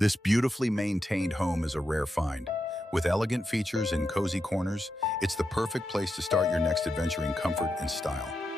This beautifully maintained home is a rare find. With elegant features and cozy corners, it's the perfect place to start your next adventure in comfort and style.